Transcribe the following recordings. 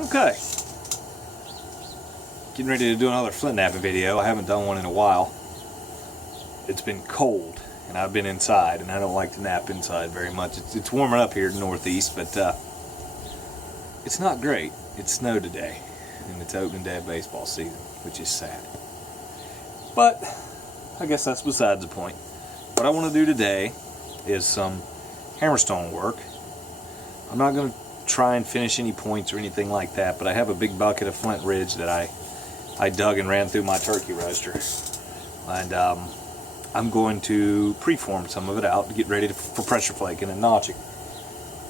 Okay. Getting ready to do another flint knapping video. I haven't done one in a while. It's been cold and I've been inside, and I don't like to nap inside very much. It's warming up here in the Northeast, but it's not great. It snowed today and it's opening day of baseball season, which is sad. But I guess that's besides the point. What I want to do today is some Hammerstone work. I'm not going to try and finish any points or anything like that, but I have a big bucket of Flint ridge that I dug and ran through my turkey roaster, and I'm going to preform some of it out to get ready for pressure flaking and notching.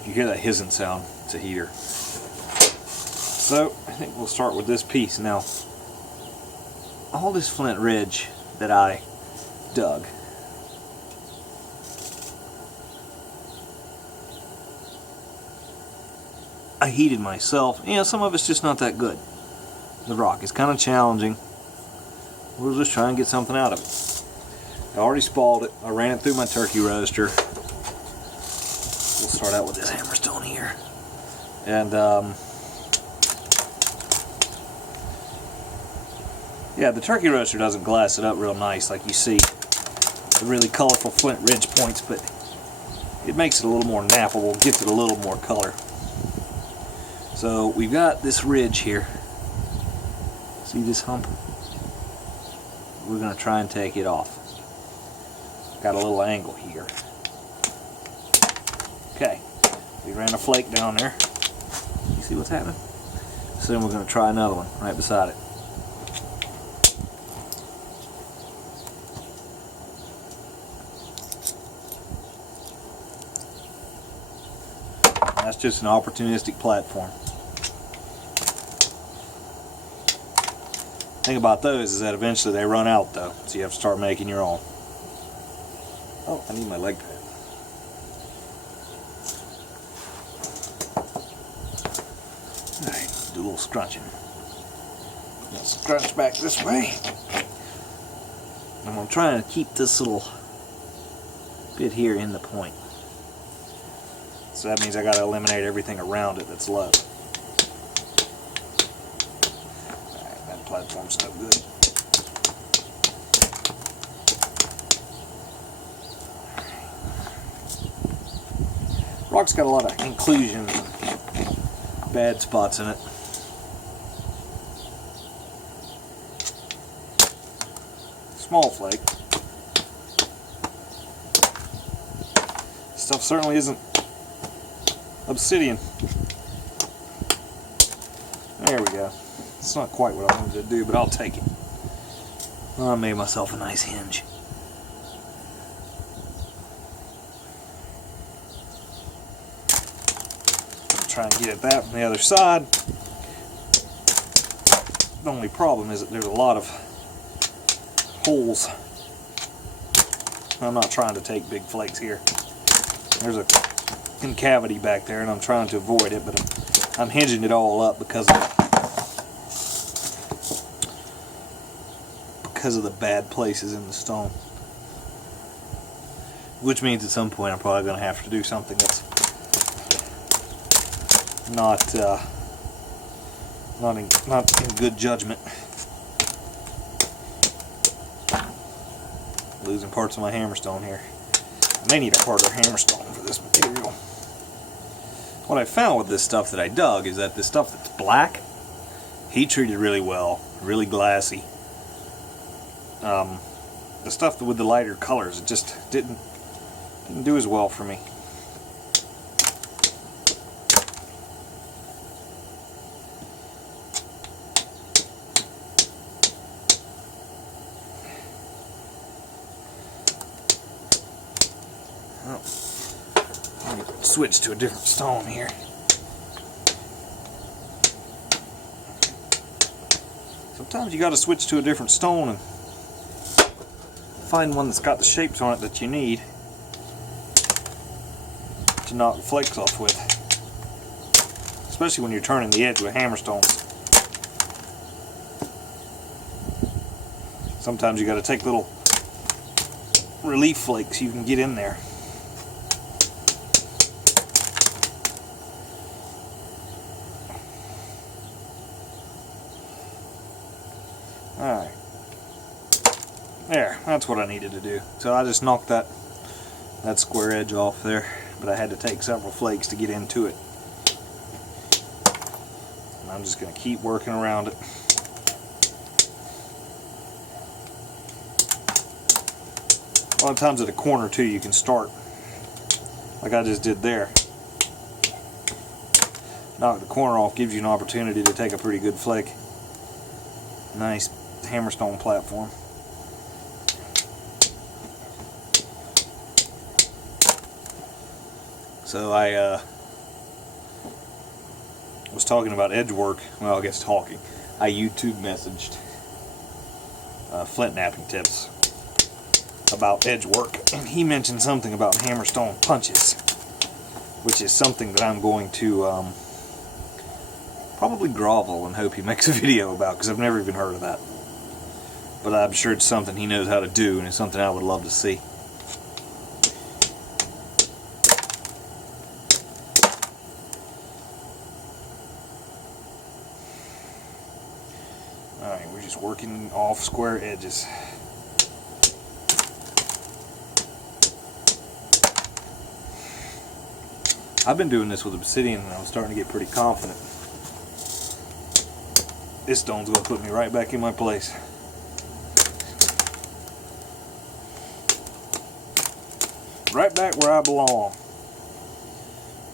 If you hear that hissing sound, it's a heater. So I think we'll start with this piece. Now, all this Flint ridge that I dug, I heated myself. Yeah, some of it's just not that good. The rock is kind of challenging. We'll just try and get something out of it. I already spalled it. I ran it through my turkey roaster. We'll start out with this Hammerstone here. And yeah, the turkey roaster doesn't glass it up real nice like you see the really colorful Flint ridge points, but it makes it a little more nappable, gives it a little more color. So we've got this ridge here. See this hump? We're going to try and take it off. Got a little angle here. Okay, we ran a flake down there. You see what's happening? So then we're going to try another one right beside it. That's just an opportunistic platform. The thing about those is that eventually they run out though, so you have to start making your own. Oh, I need my leg pad. Alright, do a little scrunching. Now scrunch back this way. And I'm trying to keep this little bit here in the point. So that means I got to eliminate everything around it that's low. Alright, that platform's no good. Rock's got a lot of inclusion, bad spots in it. Small flake. Stuff certainly isn't obsidian. There we go. It's not quite what I wanted to do, but I'll take it. Well, I made myself a nice hinge. Try and get at that from the other side. The only problem is that there's a lot of holes. I'm not trying to take big flakes here. There's a cavity back there and I'm trying to avoid it, but I'm hinging it all up because of the bad places in the stone, which means at some point I'm probably going to have to do something that's not in good judgment. Losing parts of my Hammerstone here. I may need a harder Hammerstone for this material. What I found with this stuff that I dug is that this stuff that's black, heat treated really well, really glassy. The stuff with the lighter colors, it just didn't do as well for me. Oh, let me switch to a different stone here. Sometimes you got to switch to a different stone and find one that's got the shapes on it that you need to knock flakes off with, especially when you're turning the edge with Hammerstones. Sometimes you got to take little relief flakes you can get in there. Alright. There, that's what I needed to do. So I just knocked that square edge off there, but I had to take several flakes to get into it. And I'm just going to keep working around it. A lot of times at a corner too, you can start like I just did there. Knock the corner off, gives you an opportunity to take a pretty good flake. Nice Hammerstone platform. So I was talking about edge work. Well, I guess talking. I YouTube messaged Flintknapping tips about edge work, and he mentioned something about Hammerstone punches, which is something that I'm going to probably grovel and hope he makes a video about, because I've never even heard of that. But I'm sure it's something he knows how to do, and it's something I would love to see. Alright, we're just working off square edges. I've been doing this with obsidian and I'm starting to get pretty confident. This stone's going to put me right back in my place. Right back where I belong.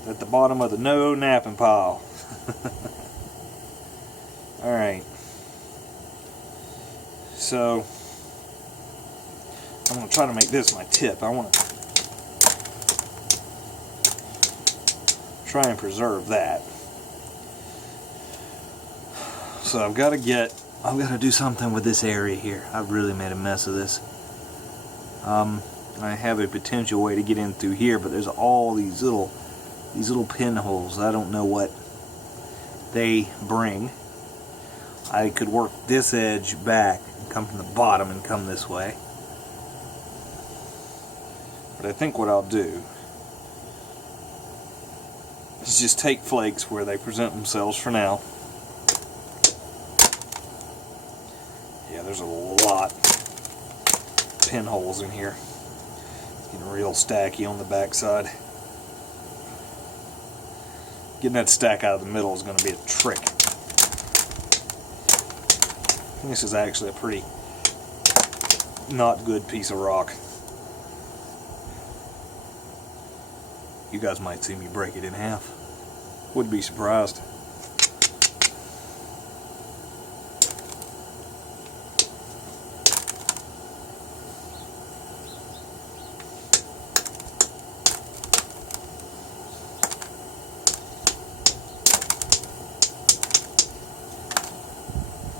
At the bottom of the no napping pile. Alright. So, I'm going to try to make this my tip. I want to try and preserve that. So I've got to do something with this area here. I've really made a mess of this. I have a potential way to get in through here, but there's all these little pinholes. I don't know what they bring. I could work this edge back and come from the bottom and come this way. But I think what I'll do is just take flakes where they present themselves for now. Yeah, there's a lot of pinholes in here. It's getting real stacky on the back side. Getting that stack out of the middle is going to be a trick. This is actually a pretty not good piece of rock. You guys might see me break it in half. Wouldn't be surprised.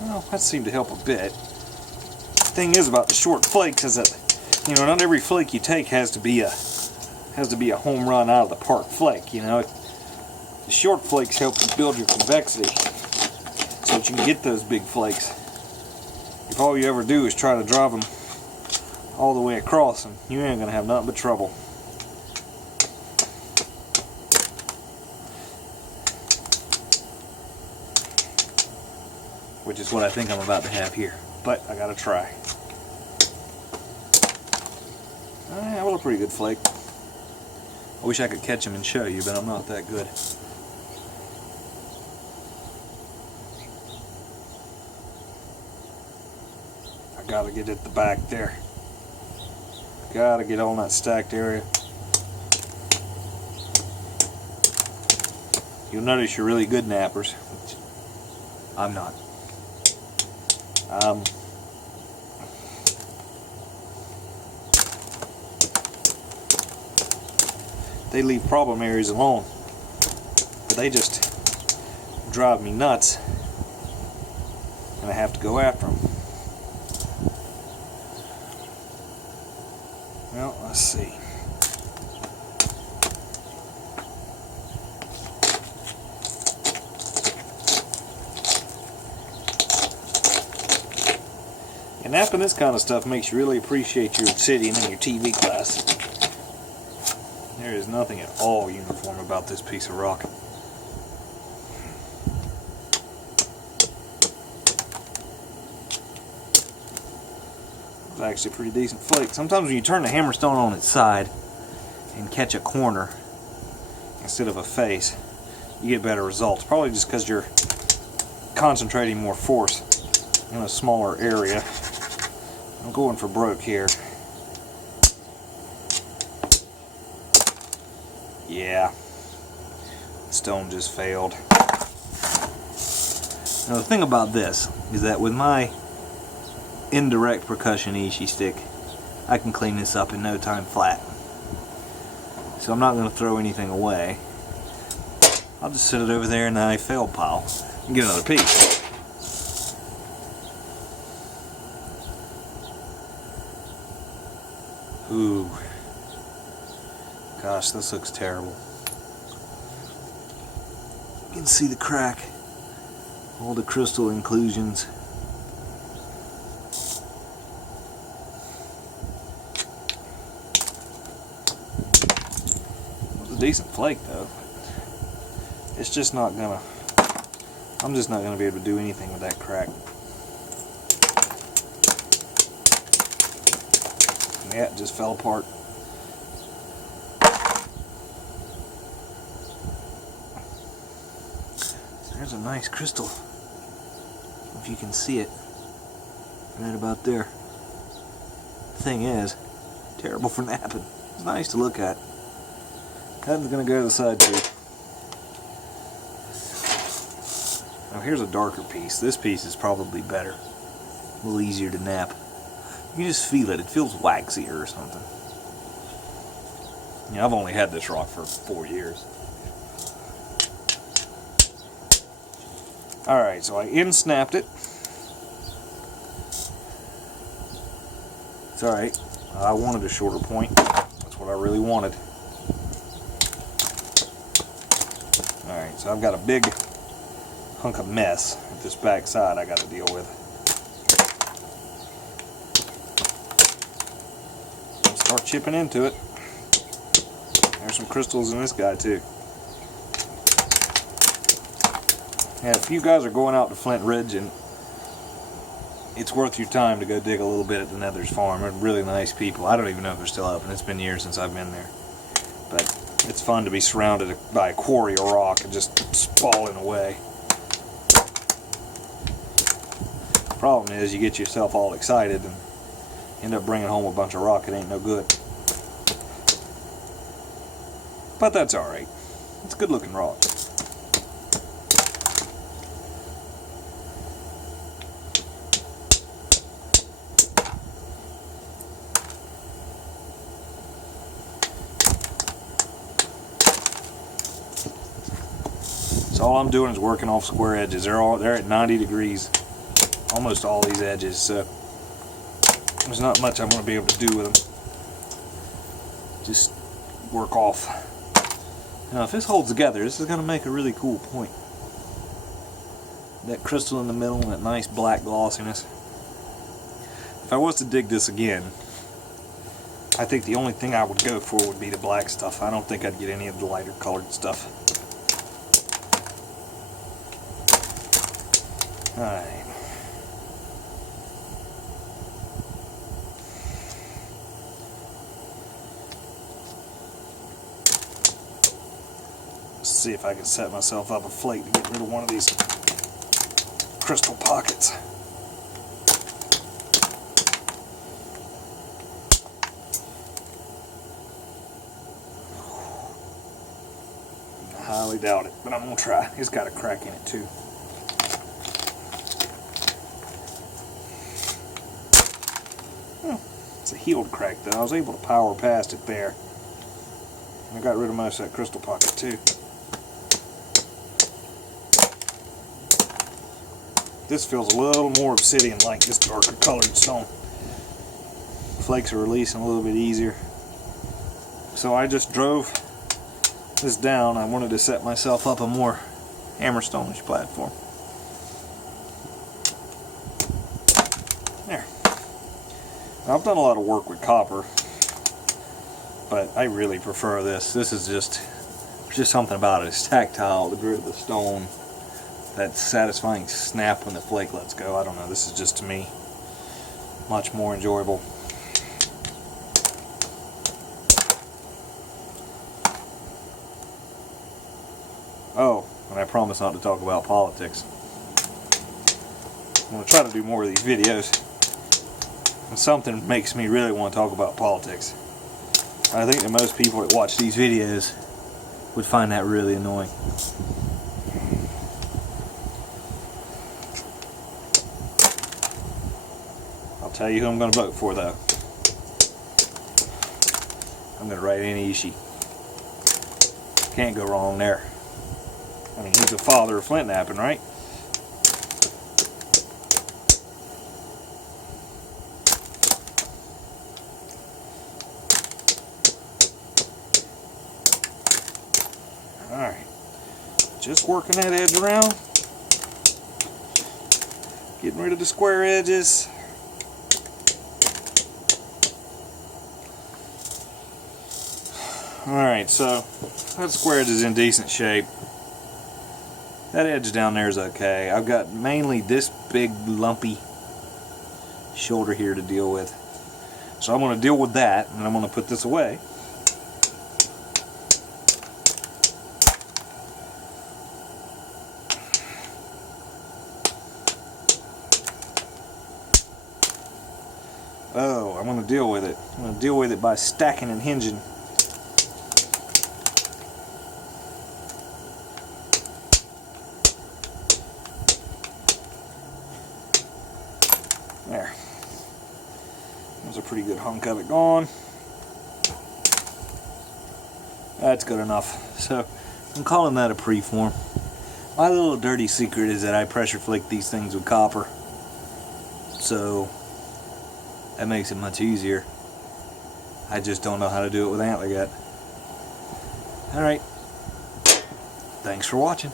Well, that seemed to help a bit. The thing is about the short flakes is that, you know, not every flake you take has to be a home run out of the park flake. You know, the short flakes help you build your convexity so that you can get those big flakes. If all you ever do is try to drive them all the way across, and you ain't gonna have nothing but trouble. Which is what I think I'm about to have here, but I gotta try. I have a pretty good flake. I wish I could catch him and show you, but I'm not that good. I gotta get at the back there. Gotta get on that stacked area. You'll notice you're really good nappers. I'm not. They leave problem areas alone, but they just drive me nuts, and I have to go after them. Well, let's see. And napping this kind of stuff makes you really appreciate your obsidian in your TV class. There is nothing at all uniform about this piece of rock. actually a pretty decent flake. Sometimes when you turn the Hammerstone on its side and catch a corner instead of a face, you get better results. Probably just because you're concentrating more force in a smaller area. I'm going for broke here. Yeah, stone just failed. Now the thing about this is that with my indirect percussion Ishi stick, I can clean this up in no time flat. So I'm not going to throw anything away. I'll just set it over there in the I failed pile and get another piece. Ooh. Gosh, this looks terrible. You can see the crack. All the crystal inclusions. It was a decent flake though. It's just not gonna, I'm just not gonna be able to do anything with that crack. Yeah, it just fell apart. There's a nice crystal, if you can see it, right about there. The thing is, terrible for napping. It's nice to look at. That's going to go to the side too. Now here's a darker piece. This piece is probably better, a little easier to nap. You can just feel it. It feels waxier or something. Yeah, I've only had this rock for 4 years. Alright, so I in-snapped it. It's alright. I wanted a shorter point. That's what I really wanted. Alright, so I've got a big hunk of mess at this back side I got to deal with. I'll start chipping into it. There's some crystals in this guy too. Yeah, if you guys are going out to Flint Ridge, and it's worth your time to go dig a little bit at the Nethers farm. They're really nice people. I don't even know if they're still open. It's been years since I've been there. But it's fun to be surrounded by a quarry of rock and just spalling away. The problem is you get yourself all excited and end up bringing home a bunch of rock. It ain't no good. But that's alright. It's good looking rock. So all I'm doing is working off square edges. They're at 90 degrees, almost all these edges, so there's not much I'm going to be able to do with them. Just work off. Now if this holds together, this is going to make a really cool point. That crystal in the middle and that nice black glossiness. If I was to dig this again, I think the only thing I would go for would be the black stuff. I don't think I'd get any of the lighter colored stuff. Alright. Let's see if I can set myself up a flake to get rid of one of these crystal pockets. I highly doubt it, but I'm going to try. It's got a crack in it too. It's a healed crack though. I was able to power past it there. And I got rid of most of that crystal pocket too. This feels a little more obsidian-like, this darker colored stone. Flakes are releasing a little bit easier. So I just drove this down. I wanted to set myself up a more Hammerstone-ish platform. There. Now, I've done a lot of work with copper, but I really prefer this. This is just something about it. It's tactile, the grit of the stone, that satisfying snap when the flake lets go. I don't know, this is just, to me, much more enjoyable. Oh, and I promise not to talk about politics. I'm going to try to do more of these videos when something makes me really want to talk about politics. I think that most people that watch these videos would find that really annoying. I'll tell you who I'm going to vote for, though. I'm going to write in Ishii. Can't go wrong there. I mean, he's the father of Flintknapping, right? Alright. Just working that edge around. Getting rid of the square edges. Alright, so that square edge is in decent shape. That edge down there is okay. I've got mainly this big lumpy shoulder here to deal with. So I'm going to deal with that, and I'm going to put this away. Oh, I'm going to deal with it. I'm going to deal with it by stacking and hinging. There. There's a pretty good hunk of it gone. That's good enough. So I'm calling that a preform. My little dirty secret is that I pressure flake these things with copper. So that makes it much easier. I just don't know how to do it with antler yet. Alright. Thanks for watching.